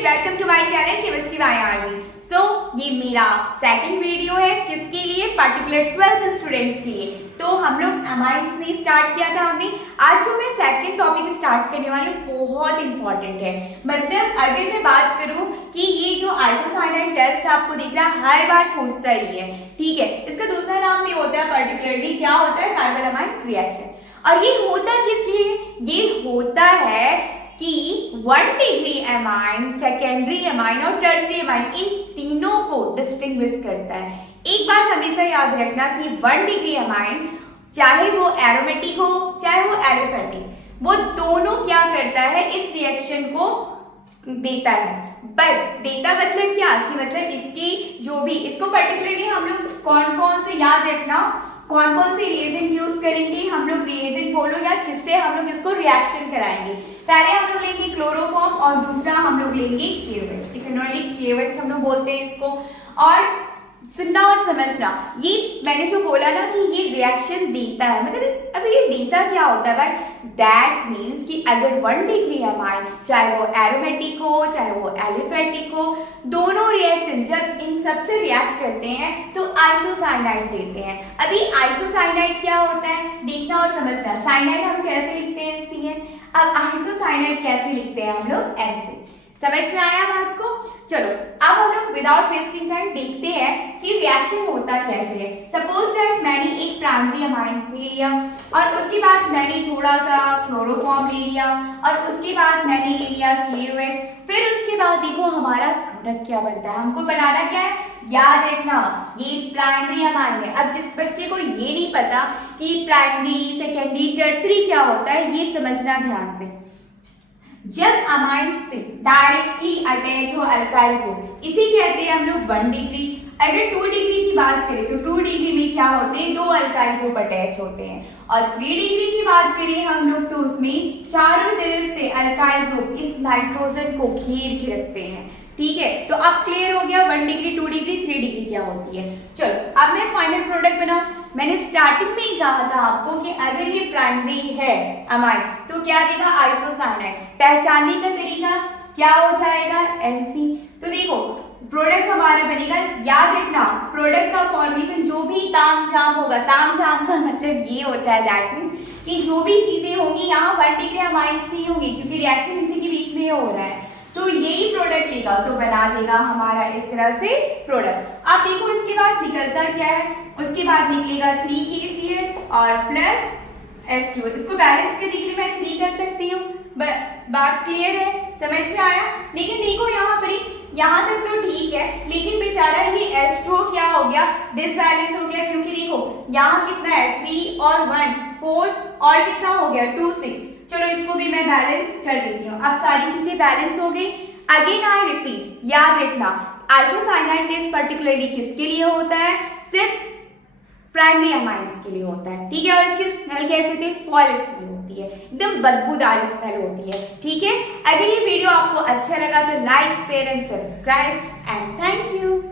Student, welcome to my channel chemistry by RV. So ये मेरा second video है, किसके लिए? पर्टिकुलर 12th स्टूडेंट्स के लिए। तो हम लोग अमाइंस ने स्टार्ट किया था हमने। आज जो मैं सेकंड टॉपिक स्टार्ट करने वाली हूँ बहुत इंपॉर्टेंट है। मतलब अगर मैं बात करूँ कि ये जो आइसोसाइनाइड टेस्ट आपको दिख रहा है हर बार पूछता ही है, ठीक है। इसका दूसरा नाम भी होता है पर्टिकुलरली, क्या होता है? Carbon amine reaction. और ये होता किस लिए? ये होता है कि 1 डिग्री एमाइन, सेकेंडरी एमाइन और टर्सरी एमाइन इन तीनों को डिस्टिंग्विश करता है। एक बात हमेशा याद रखना कि 1 डिग्री एमाइन चाहे वो एरोमेटिक हो चाहे वो एलिफेटिक, वो दोनों क्या करता है? इस रिएक्शन को देता है। बट देता मतलब क्या कि मतलब इसकी जो भी, इसको पर्टिकुलरली हम लोग कौन कौन से याद रखना, कौन कौन से रिएजेंट यूज करेंगे, हम लोग रिएजेंट बोलो या किससे हम लोग इसको रिएक्शन कराएंगे। पहले हम लोग लेंगे क्लोरोफॉर्म और दूसरा हम लोग लेंगे KOH। इथेनॉलिक KOH हम लोग बोलते हैं इसको। और सुनना और समझना, ये मैंने जो बोला ना कि ये रिएक्शन देता है, मतलब अब ये देता क्या होता है भाई? दैट मीन्स कि अगर 1 डिग्री एमाइन, चाहे वो एरोमेटिक हो चाहे वो एलिफेटिक हो, दोनों रिएक्शन जब इन सबसे रिएक्ट करते हैं तो आइसोसाइनाइड देते हैं। अभी आइसोसाइनाइड क्या होता है देखना और समझना। साइनाइड हम कैसे लिखते हैं? CN। अब आइसोसाइनाइड कैसे लिखते हैं हम लोग? M से। समझ में आया बात को? चलो अब हम लोग विदाउट वेस्टिंग टाइम देखते हैं कि रिएक्शन होता कैसे है। सपोज दैट मैंने एक प्राइमरी अमाइंस ले लिया और उसके बाद मैंने थोड़ा सा क्लोरोफॉर्म ले लिया और उसके बाद मैंने ले लिया KOH। फिर उसके बाद देखो हमारा प्रोडक्ट क्या बनता है। हमको बनाना क्या है? याद रखना, ये प्राइमरी अमाइन है। अब जिस बच्चे को ये नहीं पता कि प्राइमरी, सेकेंडरी, टर्सरी क्या होता है, ये समझना ध्यान से। जब अमाइन से डायरेक्टली अटैच हो अल्काइल ग्रुप, इसे कहते हैं हम लोग 1 डिग्री। अगर 2 डिग्री की बात करें तो 2 डिग्री में क्या होते हैं? 2 अल्काइल ग्रुप अटैच होते हैं। और 3 डिग्री की बात करें हम लोग तो उसमें चारों तरफ से अल्काइल ग्रुप इस नाइट्रोजन को घेर के रखते हैं, ठीक है। तो अब क्लियर हो गया 1 डिग्री, 2 डिग्री, 3 डिग्री क्या होती है। चलो अब मैं फाइनल प्रोडक्ट बनाऊं। मैंने स्टार्टिंग में ही कहा था आपको कि अगर ये प्राइमरी है अमाइन तो क्या देगा? आइसोसाइनाइड। पहचानने का तरीका क्या हो जाएगा? NC। तो देखो प्रोडक्ट हमारा बनेगा, याद रखना प्रोडक्ट का फॉर्मेशन जो भी तामझाम होगा, तामझाम का मतलब ये होता है दैट मीन्स कि जो भी चीजें होंगी यहाँ 1 डिग्री अमाइंस में होंगी क्योंकि रिएक्शन इसी के बीच में हो रहा है। तो यही प्रोडक्ट लेगा तो बना देगा हमारा इस तरह से प्रोडक्ट। अब देखो इसके बाद निकलता क्या है? उसके बाद निकलेगा 3KCl और प्लस H2। इसको बैलेंस करने के लिए मैं 3 कर सकती हूँ। बात क्लियर है? समझ में आया? लेकिन देखो यहाँ पर यहाँ तक तो ठीक है, लेकिन बेचारा ये H2 क्या हो गया? डिसबैलेंस हो गया क्योंकि देखो यहाँ कितना है? 3 और 1 4 और कितना हो गया? 2 6। चलो इसको भी मैं बैलेंस कर देती हूँ। अब सारी चीजें बैलेंस हो गई। अगेन आई रिपीट, याद रखना आइसोसाइनाइड टेस्ट पर्टिकुलरली किसके लिए होता है? सिर्फ प्राइमरी अमाइंस के लिए होता है, ठीक है। और इसकी स्मेल कैसी थी? फॉल स्मेल होती है, एकदम बदबूदार स्मेल होती है, ठीक है। अगर ये वीडियो आपको अच्छा लगा तो like, share and subscribe and thank you.